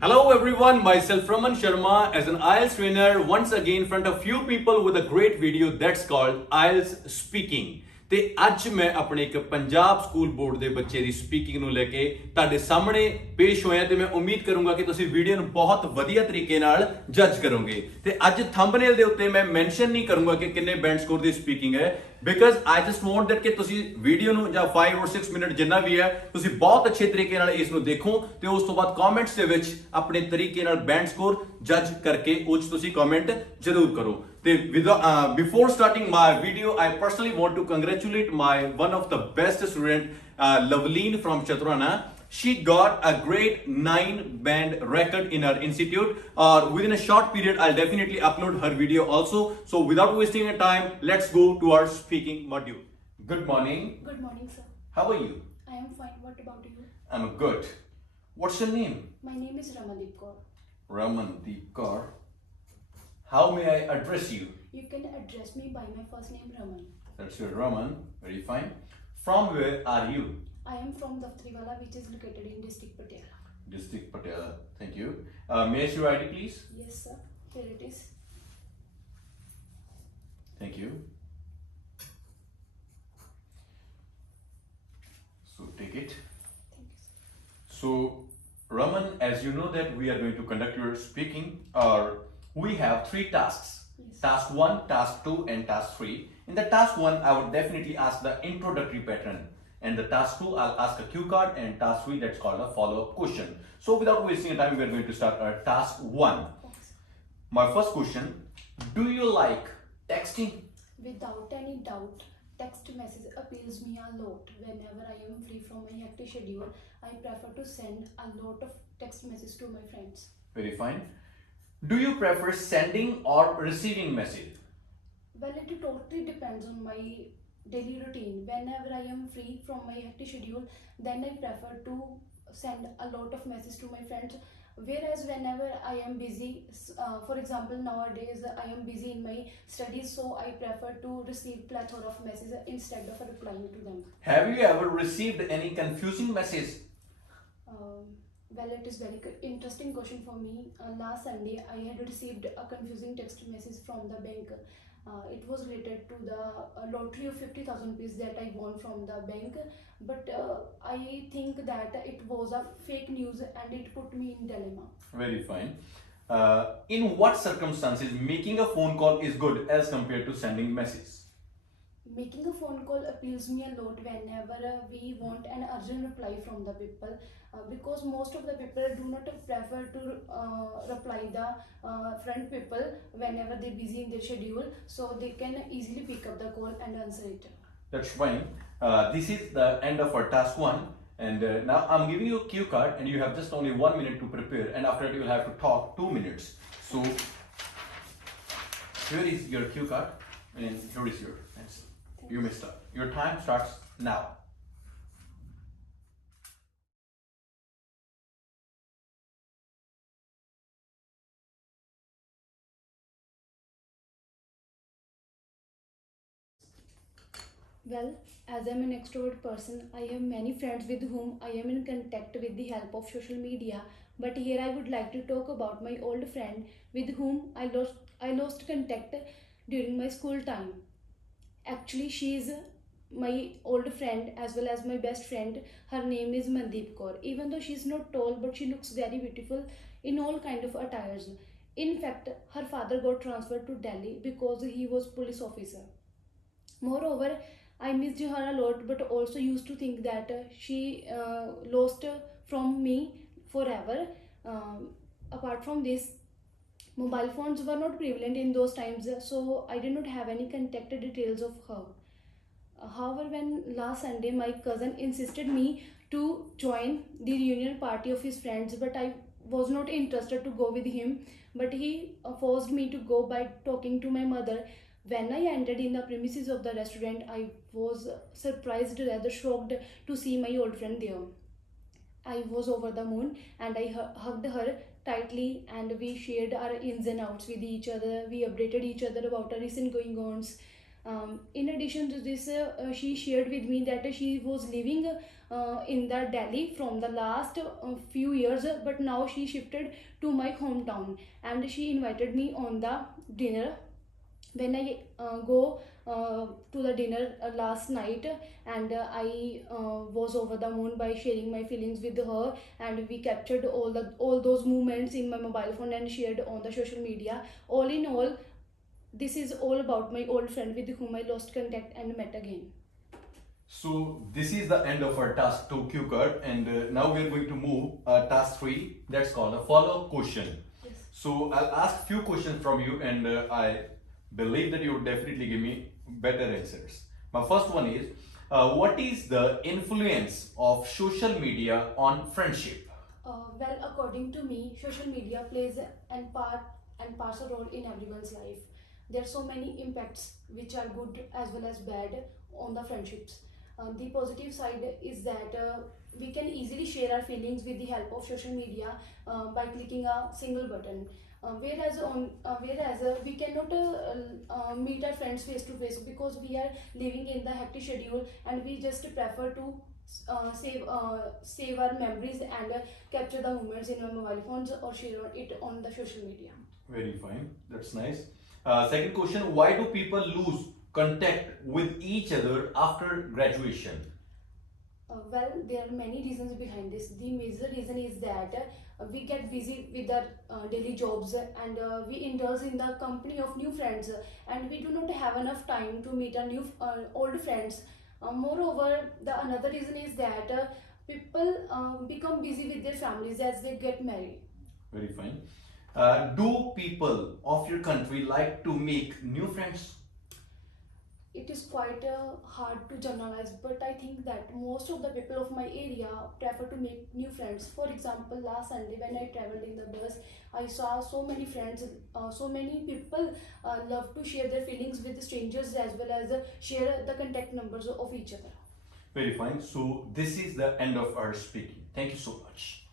Hello everyone, myself Raman Sharma as an IELTS trainer once again in front of few people with a great video that's called IELTS Speaking। ਤੇ ਅੱਜ ਮੈਂ ਆਪਣੇ ਇੱਕ Punjab school board ਦੇ ਬੱਚੇ ਦੀ speaking ਨੂੰ ਲੈ ਕੇ ਤੁਹਾਡੇ ਸਾਹਮਣੇ ਪੇਸ਼ ਹੋਇਆ ਤੇ ਮੈਂ ਉਮੀਦ ਕਰੂੰਗਾ ਕਿ ਤੁਸੀਂ ਵੀਡੀਓ ਨੂੰ ਬਹੁਤ ਵਧੀਆ ਤਰੀਕੇ ਨਾਲ ਜੱਜ ਕਰੋਗੇ। ਤੇ ਅੱਜ ਥੰਬਨੇਲ ਦੇ ਉੱਤੇ ਮੈਂ ਮੈਂਸ਼ਨ ਨਹੀਂ ਕਰੂੰਗਾ ਕਿ ਕਿੰਨੇ ਬੈਂਡ ਸਕੋਰ ਦੀ ਸਪੀਕਿੰਗ ਹੈ, because I just want that ਕਿ ਤੁਸੀਂ ਵੀਡੀਓ ਨੂੰ ਜਾਂ 5 or 6 ਮਿੰਟ ਜਿੰਨਾ ਵੀ ਹੈ ਤੁਸੀਂ ਬਹੁਤ ਅੱਛੇ ਤਰੀਕੇ ਨਾਲ ਇਸ ਨੂੰ ਦੇਖੋ ਤੇ ਉਸ ਤੋਂ ਬਾਅਦ ਕਮੈਂਟਸ ਦੇ ਵਿੱਚ ਆਪਣੇ ਤਰੀਕੇ ਨਾਲ ਬੈਂਡ ਸਕੋਰ ਜੱਜ ਕਰਕੇ ਉਹ 'ਚ ਤੁਸੀਂ ਕਮੈਂਟ ਜ਼ਰੂਰ ਕਰੋ। Before starting my video, I personally want to congratulate one of the best student, Loveleen from Chaturana. She got a grade 9 band record in her institute. Within a short period, I'll definitely upload her video also. So without wasting your time, let's go to our speaking module. Good morning. Good morning, sir. How are you? I am fine. What about you? I'm good. What's your name? My name is Ramandeep Kaur. Ramandeep Kaur. How may I address you? You can address me by my first name Raman. That's your Raman. Very fine. From where are you? I am from Daftriwala, which is located in district Patiala. District Patiala. Thank you. May I see your ID, please? Yes, sir. Here it is. Thank you. So take it. Thank you, sir. So, Raman, as you know that we are going to conduct your speaking, we have 3 tasks. Yes. Task 1, Task 2 and Task 3. In the Task 1, I would definitely ask the introductory pattern. And the Task 2, I'll ask a cue card, and Task 3, that's called a follow-up question. So without wasting time, we are going to start our Task 1. Okay, sir. My first question, do you like texting? Without any doubt, text message appeals me a lot. Whenever I am free from my hectic schedule, I prefer to send a lot of text messages to my friends. Very fine. Do you prefer sending or receiving message? Well, it totally depends on my daily routine. Whenever I am free from my hectic schedule, then I prefer to send a lot of messages to my friends. Whereas whenever I am busy, for example, nowadays I am busy in my studies, so I prefer to receive plethora of messages instead of replying to them. Have you ever received any confusing message? Well, it is very interesting question for me. Last Sunday, I had received a confusing text message from the bank. It was related to the lottery of 50,000 rupees that I won from the bank. But I think that it was a fake news and it put me in dilemma. Very fine. In what circumstances making a phone call is good as compared to sending messages? Making a phone call appeals me a lot whenever we want an urgent reply from the people, because most of the people do not prefer to reply the front people whenever they're busy in their schedule, so they can easily pick up the call and answer it. That's fine. This is the end of our task 1, and now I'm giving you a cue card and you have just only 1 minute to prepare, and after that you will have to talk 2 minutes. So here is your cue card and here is your answer. You may start. Your time starts now. Well, as I'm an extrovert person, I have many friends with whom I am in contact with the help of social media. But here I would like to talk about my old friend with whom I lost contact during my school time. Actually, she is my old friend as well as my best friend. Her name is Mandeep Kaur. Even though she is not tall, but she looks very beautiful in all kind of attires. In fact, her father got transferred to Delhi because he was police officer. Moreover, I missed her a lot, but also used to think that she lost from me forever. Apart from this, mobile phones were not prevalent in those times, so I did not have any contact details of her. However, when last Sunday my cousin insisted me to join the reunion party of his friends, but I was not interested to go with him, but he forced me to go by talking to my mother. When I entered in the premises of the restaurant, I was surprised, rather shocked to see my old friend there. I was over the moon and I hugged her tightly, and we shared our ins and outs with each other. We updated each other about our recent going ons. In addition to this, she shared with me that she was living in the Delhi from the last few years, but now she shifted to my hometown, and she invited me on the dinner. When I go to the dinner last night, and I was over the moon by sharing my feelings with her, and we captured all those moments in my mobile phone and shared on the social media. All in all, this is all about my old friend with whom I lost contact and met again. So this is the end of our task 2 cue card, and now we are going to move task 3, that's called a follow-up question. Yes. So I'll ask few questions from you, and I believe that you would definitely give me better answers. My first one is, what is the influence of social media on friendship? Well, according to me, social media plays an part and parts a role in everyone's life. There are so many impacts which are good as well as bad on the friendships. The positive side is that we can easily share our feelings with the help of social media by clicking a single button. Whereas we cannot meet our friends face to face because we are living in the hectic schedule, and we just prefer to save our memories and capture the moments in our mobile phones or share it on the social media. Very fine, that's nice. Second question, why do people lose contact with each other after graduation? Well, there are many reasons behind this. The major reason is that we get busy with our daily jobs, and we indulge in the company of new friends, and we do not have enough time to meet our new old friends. Moreover, the another reason is that people become busy with their families as they get married. Very fine. Do people of your country like to make new friends? It is quite hard to generalize, but I think that most of the people of my area prefer to make new friends. For example, last Sunday when I traveled in the bus, I saw so many friends, so many people love to share their feelings with strangers as well as share the contact numbers of each other. Very fine. So this is the end of our speaking. Thank you so much.